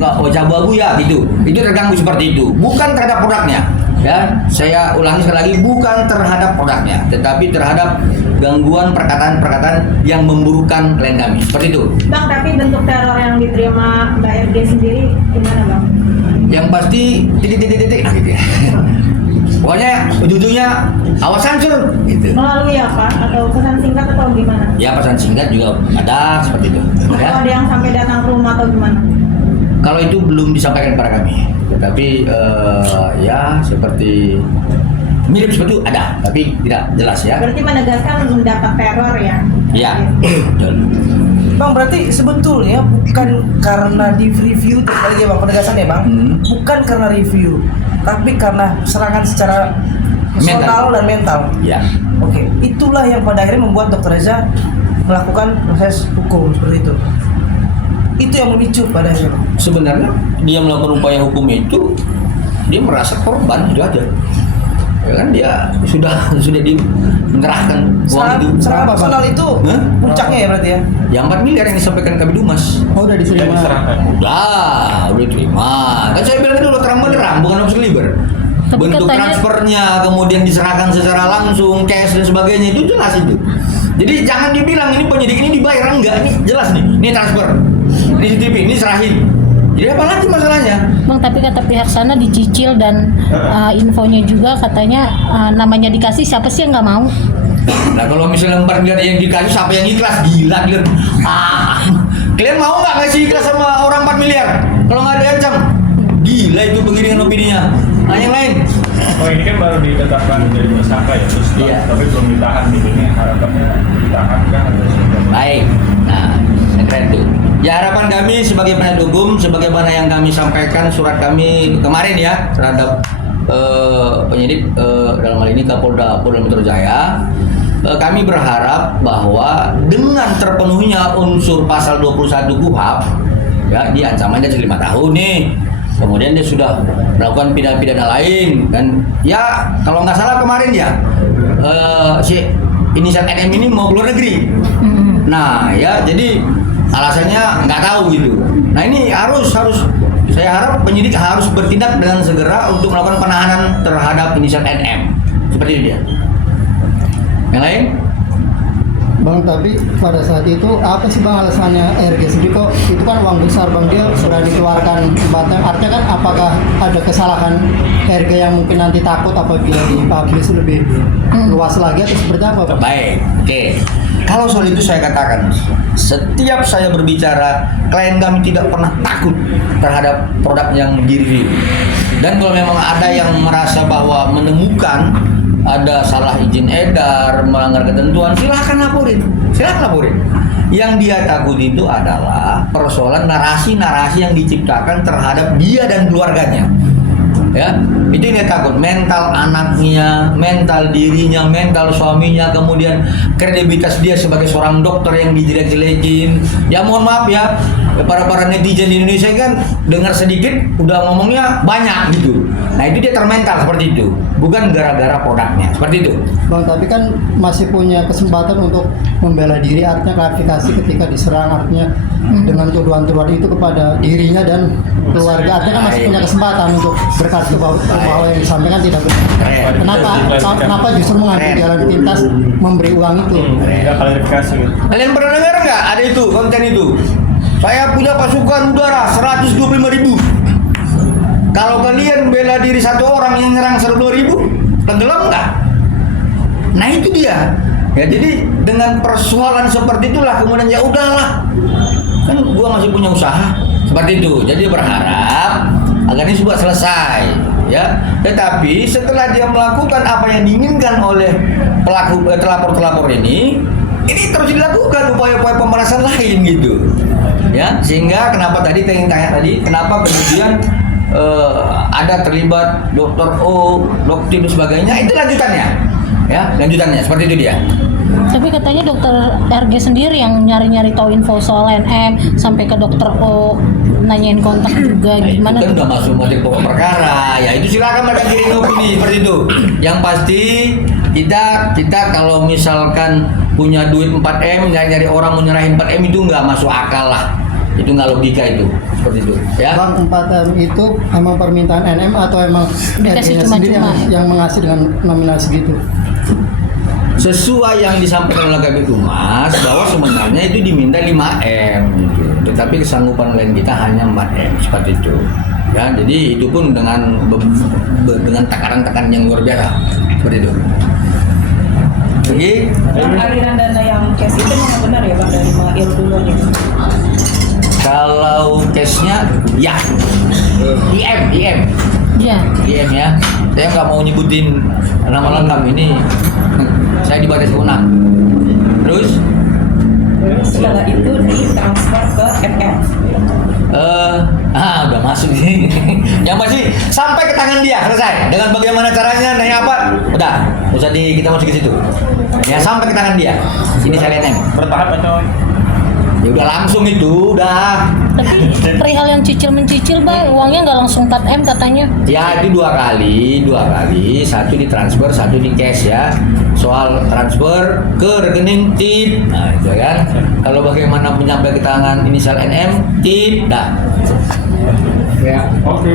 oh abu-abu ya gitu. Itu terganggu seperti itu. Bukan terhadap produknya. Ya, saya ulangi sekali lagi, bukan terhadap produknya, tetapi terhadap gangguan perkataan-perkataan yang memburukkan klien kami. Seperti itu. Bang, tapi bentuk teror yang diterima Mbak RG sendiri gimana Bang? Yang pasti titik-titik nah gitu ya. Pokoknya ujung-ujungnya awas hancur gitu. Melalui apa? Atau pesan singkat atau gimana? Ya pesan singkat juga ada seperti itu. Atau Ya. ada yang sampai datang ke rumah atau gimana? Kalau itu belum disampaikan kepada kami, tetapi ya seperti mirip seperti itu ada, tapi tidak jelas ya. Berarti menegaskan mendapat teror ya? Ya, betul. Bang, berarti sebetulnya bukan karena di review terkali lagi Bang, penegasannya Bang, bukan karena review, tapi karena serangan secara personal dan mental. Ya. Oke, itulah yang pada akhirnya membuat Dr. Reza melakukan proses hukum seperti itu. Itu yang memicu pada akhirnya. Sebenarnya dia melakukan upaya hukum itu dia merasa korban itu aja. Ya kan dia sudah menyerahkan uang itu. Serangan personal itu puncaknya ya berarti ya? Yang 4 miliar yang disampaikan Kabid Humas. Oh, udah diterima. Udah diterima. Kan saya bilang itu udah terang benderang, bukan opsi liber. Tapi Bentuk katanya- transfernya kemudian diserahkan secara langsung, cash dan sebagainya itu jelas itu. Jadi jangan dibilang ini penyidik ini dibayar, enggak, ini jelas nih. Ini transfer. Ini CCTV, ini serahin. Jadi apa lagi masalahnya? Bang, tapi kata pihak sana dicicil dan infonya juga katanya namanya dikasih, siapa sih yang nggak mau? Nah kalau misalnya 4 miliar yang dikasih, siapa yang ikhlas? Gila kalian. Kalian mau nggak ngasih ikhlas sama orang 4 miliar? Kalau nggak diancam, gila itu pengiringan opininya. Nah yang lain. Oh ini kan baru ditetapkan menjadi tersangka ya, terus Iya. tapi belum ditahan gitu, ini harapannya ditahan kan atau seperti apa? Baik. Nah, keren tuh. Ya harapan kami sebagai penasihat hukum, sebagaimana yang kami sampaikan surat kami kemarin ya terhadap penyidik dalam hal ini Kapolda Metro Jaya, kami berharap bahwa dengan terpenuhinya unsur pasal 21 KUHP, ya dia ancamannya 5 tahun nih. Kemudian dia sudah melakukan pidana lain dan ya kalau nggak salah kemarin ya si inisial NM ini mau keluar negeri. Nah ya jadi alasannya nggak tahu gitu. Nah ini harus saya harap penyidik harus bertindak dengan segera untuk melakukan penahanan terhadap inisial NM seperti itu dia. Yang lain? Bang, tapi pada saat itu apa sih Bang alasannya RG sendiri kok itu kan uang besar Bang, dia sudah dikeluarkan jembatan, artinya kan apakah ada kesalahan RG yang mungkin nanti takut apabila dipublish lebih luas lagi atau seperti apa Bang? Baik, oke. Kalau soal itu saya katakan, setiap saya berbicara, klien kami tidak pernah takut terhadap produk yang di-review. Dan kalau memang ada yang merasa bahwa menemukan ada salah izin edar, melanggar ketentuan, silahkan laporin. Yang dia takut itu adalah persoalan narasi-narasi yang diciptakan terhadap dia dan keluarganya. Ya, itu yang dia takut, mental anaknya, mental dirinya, mental suaminya, kemudian kredibilitas dia sebagai seorang dokter yang dijelek-jelekin. Ya mohon maaf ya, para netizen di Indonesia kan dengar sedikit udah ngomongnya banyak gitu. Nah itu dia termental seperti itu, bukan gara-gara produknya, seperti itu. Bang, tapi kan masih punya kesempatan untuk membela diri, artinya klarifikasi ketika diserang, artinya dengan tuduhan-tuduhan itu kepada dirinya dan keluarga, artinya kan masih punya kesempatan untuk berkata bahwa yang disampaikan tidak benar. Kenapa justru mengambil jalan pintas memberi uang itu? Ya klarifikasi gitu. Kalian pernah dengar nggak ada itu konten itu? Saya punya pasukan udara 125.000. Kalau kalian bela diri satu orang yang nyerang 102.000, tenggelam nggak? Nah itu dia. Ya jadi dengan persoalan seperti itulah kemudian ya udahlah, kan gua masih punya usaha seperti itu. Jadi berharap agar ini sebuah selesai, ya. Tetapi setelah dia melakukan apa yang diinginkan oleh pelaku terlapor ini terus dilakukan upaya-upaya pemerasan lain gitu, ya. Sehingga kenapa tadi tanya tadi, kenapa kemudian ada terlibat Dr. O, Dokter dan sebagainya, itu lanjutannya, ya, lanjutannya seperti itu dia. Tapi katanya dokter RG sendiri yang nyari-nyari tahu info soal NM sampai ke dokter O nanyain kontak juga gimana? Itu kan udah masuk motif pokok perkara, ya itu silakan pada diri opini seperti itu. Yang pasti kita kalau misalkan punya duit 4M nyari orang mau nyerahin 4M itu nggak masuk akal lah, itu nggak logika itu. seperti itu. Ya. Bang, 4M itu emang permintaan NM atau emang Dikasih RG-nya sendiri cuma-cuma, yang mengasih dengan nominal segitu? Sesuai yang disampaikan oleh Kabid Humas bahwa sebenarnya itu diminta 5M gitu. Tetapi kesanggupan klien kita hanya 4M seperti itu. Ya, jadi itu pun dengan dengan takaran-takaran yang luar biasa seperti itu. Oke. Aliran dana yang cash itu memang benar ya Bang dari Mail dulu aja. Kalau case-nya ya IM Iya. ya. Saya nggak mau nyebutin nama lengkap ini. Saya di Badan Kewenangan. Terus Setelah itu ditransfer ke MM. udah masuk nih. Yang masih sampai ke tangan dia selesai. Dengan bagaimana caranya, naik apa? Udah, usah kita masuk ke situ. Ya sampai ke tangan dia. Ini saya lihat Bertahap atau ya udah langsung itu udah. Tapi perihal yang cicil-mencicil bang, uangnya nggak langsung 4M katanya. Ya itu dua kali, satu ditransfer, satu di cash ya. Soal transfer ke rekening tip, nah itu kan. Kalau bagaimana menyampaikan ke tangan inisial NM, tip, dah. oke.